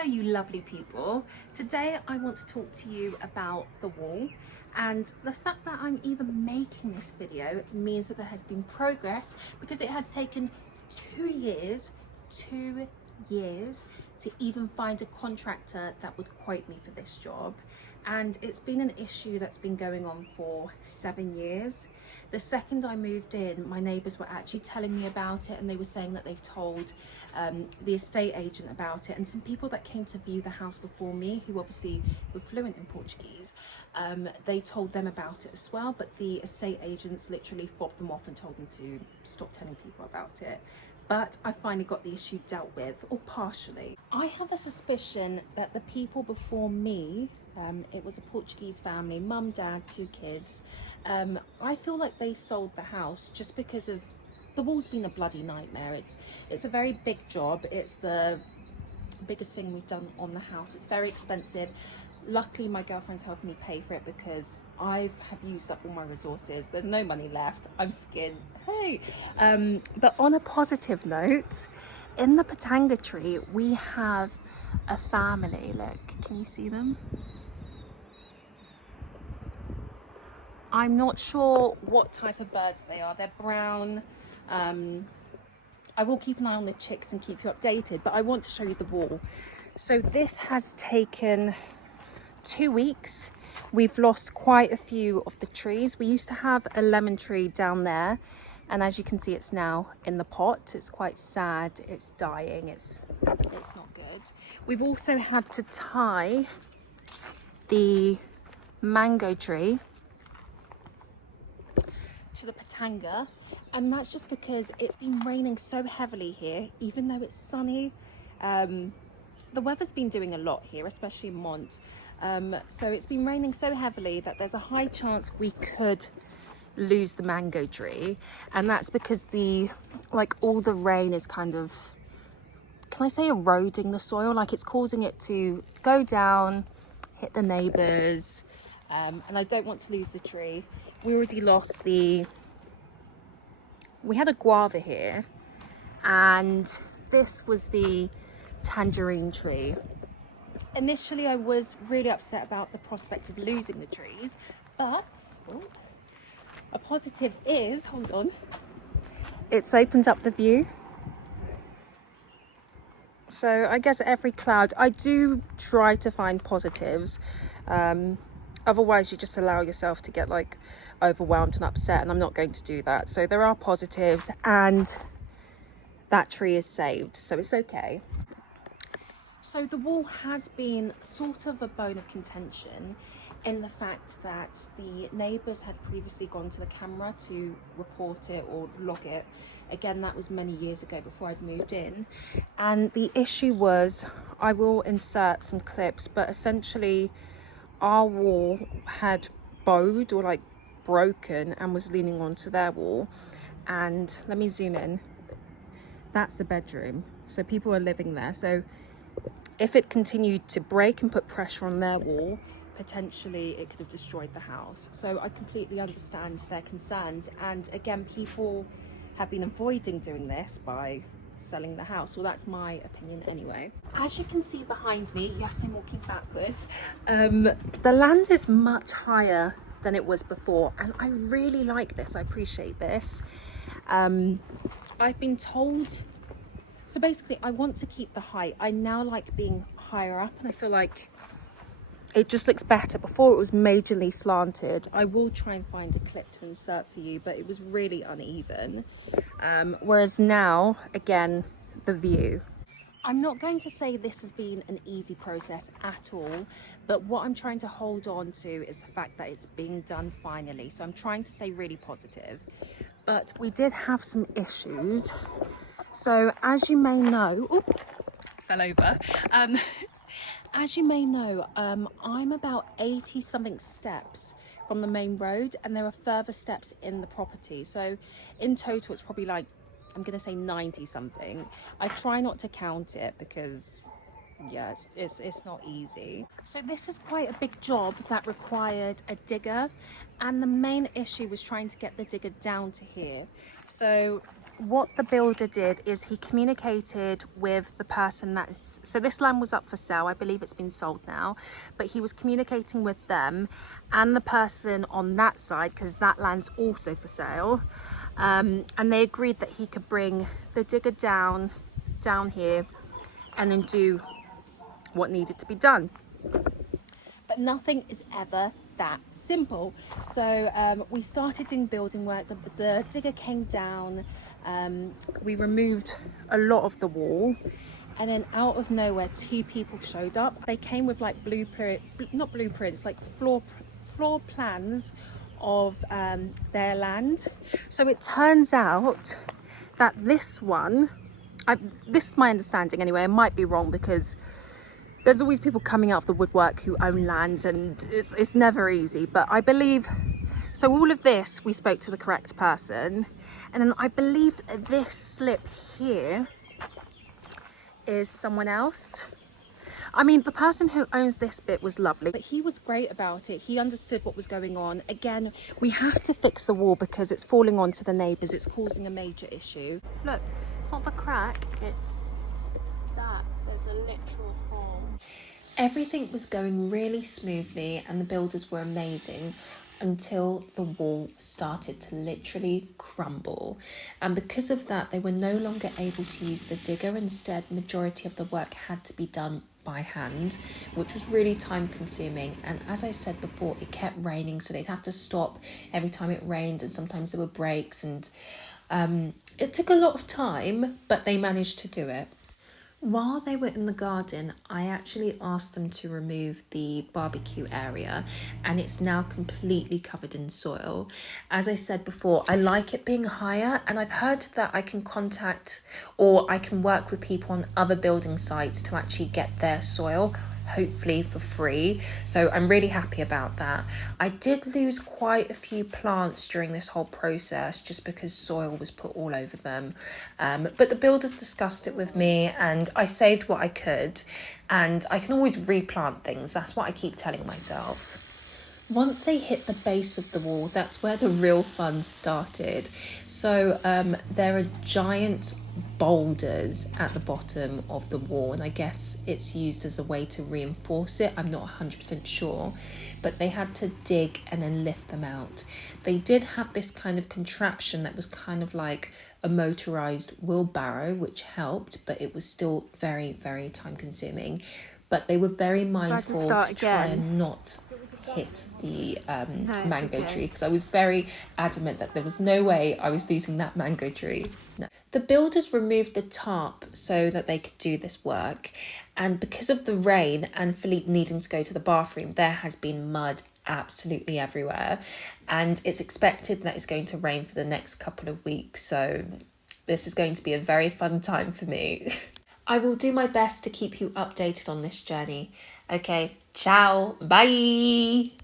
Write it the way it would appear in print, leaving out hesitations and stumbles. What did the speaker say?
Hello you lovely people. Today I want to talk to you about the wall, and the fact that I'm even making this video means that there has been progress, because it has taken 2 years to even find a contractor that would quote me for this job. And it's been an issue that's been going on for 7 years. The second I moved in, my neighbours were actually telling me about it, and they were saying that they've told the estate agent about it, and some people that came to view the house before me, who obviously were fluent in Portuguese, they told them about it as well, but the estate agents literally fobbed them off and told them to stop telling people about it. But I finally got the issue dealt with, or partially. I have a suspicion that the people before me, it was a Portuguese family, mum, dad, 2 kids. I feel like they sold the house just because of the wall's been a bloody nightmare. It's a very big job. It's the biggest thing we've done on the house. It's very expensive. Luckily my girlfriend's helping me pay for it because I have used up all my resources. There's no money left. I'm skinned. Hey. But on a positive note, in the patanga tree we have a family. Look, can you see them? I'm not sure what type of birds they are. They're brown. I will keep an eye on the chicks and keep you updated, but I want to show you the wall. So this has taken 2 weeks. We've lost quite a few of the trees. We used to have a lemon tree down there, and as you can see, it's now in the pot. It's quite sad. It's dying. It's not good. We've also had to tie the mango tree to the patanga, and that's just because it's been raining so heavily here. Even though it's sunny, the weather's been doing a lot here, especially in Mont. So it's been raining so heavily that there's a high chance we could lose the mango tree, and that's because all the rain is kind of, can I say, eroding the soil. Like, it's causing it to go down, hit the neighbours, and I don't want to lose the tree. We already lost we had a guava here, and this was the tangerine tree. Initially I was really upset about the prospect of losing the trees, but a positive is, hold on, it's opened up the view. So I guess every cloud, I do try to find positives. Otherwise you just allow yourself to get overwhelmed and upset, and I'm not going to do that. So there are positives, and that tree is saved, so it's okay. So the wall has been sort of a bone of contention, in the fact that the neighbours had previously gone to the camera to report it or log it. Again, that was many years ago, before I'd moved in. And the issue was, I will insert some clips, but essentially our wall had bowed or broken and was leaning onto their wall. And let me zoom in. That's the bedroom. So people are living there. So if it continued to break and put pressure on their wall, potentially it could have destroyed the house. So I completely understand their concerns. And again, people have been avoiding doing this by selling the house. Well, that's my opinion anyway. As you can see behind me, yes, I'm walking backwards. The land is much higher than it was before, and I really like this. I appreciate this. I've been told, so basically I want to keep the height. I now like being higher up, and I feel like it just looks better. Before it was majorly slanted. I will try and find a clip to insert for you, but it was really uneven. Whereas now, again, the view. I'm not going to say this has been an easy process at all, but what I'm trying to hold on to is the fact that it's being done finally. So I'm trying to stay really positive. But we did have some issues. So as you may know, fell over. As you may know, I'm about 80 something steps from the main road, and there are further steps in the property. So in total, it's probably I'm going to say 90 something. I try not to count it because yeah, it's not easy. So this is quite a big job that required a digger, and the main issue was trying to get the digger down to here. So what the builder did is he communicated with the person that's, so this land was up for sale, I believe it's been sold now, but he was communicating with them and the person on that side, because that land's also for sale, and they agreed that he could bring the digger down here and then do what needed to be done. But nothing is ever that simple. So we started doing building work. The digger came down. We removed a lot of the wall, and then out of nowhere, two people showed up. They came with like not blueprints, like floor plans of their land. So it turns out that this one, this is my understanding anyway, I might be wrong because there's always people coming out of the woodwork who own land and it's never easy, but I believe, so all of this, we spoke to the correct person, and then I believe this slip here is someone else. I mean, the person who owns this bit was lovely, but he was great about it. He understood what was going on. Again, we have to fix the wall because it's falling onto the neighbours. It's causing a major issue. Look, it's not the crack, it's that. There's a literal hole. Everything was going really smoothly and the builders were amazing until the wall started to literally crumble, and because of that they were no longer able to use the digger. Instead, majority of the work had to be done by hand, which was really time consuming, and as I said before, it kept raining, so they'd have to stop every time it rained, and sometimes there were breaks, and it took a lot of time, but they managed to do it. While they were in the garden, I actually asked them to remove the barbecue area, and it's now completely covered in soil. As I said before, I like it being higher, and I've heard that I can contact or I can work with people on other building sites to actually get their soil, hopefully for free, so I'm really happy about that. I did lose quite a few plants during this whole process just because soil was put all over them, but the builders discussed it with me and I saved what I could, and I can always replant things. That's what I keep telling myself. Once they hit the base of the wall, that's where the real fun started. So there are giant boulders at the bottom of the wall, and I guess it's used as a way to reinforce it. I'm not 100% sure, but they had to dig and then lift them out. They did have this kind of contraption that was kind of like a motorized wheelbarrow, which helped, but it was still very, very time consuming. But they were very mindful to try and not hit the mango tree, because I was very adamant that there was no way I was losing that mango tree. No. The builders removed the tarp so that they could do this work, and because of the rain and Philippe needing to go to the bathroom, there has been mud absolutely everywhere, and it's expected that it's going to rain for the next couple of weeks, so this is going to be a very fun time for me. I will do my best to keep you updated on this journey. Okay, ciao, bye!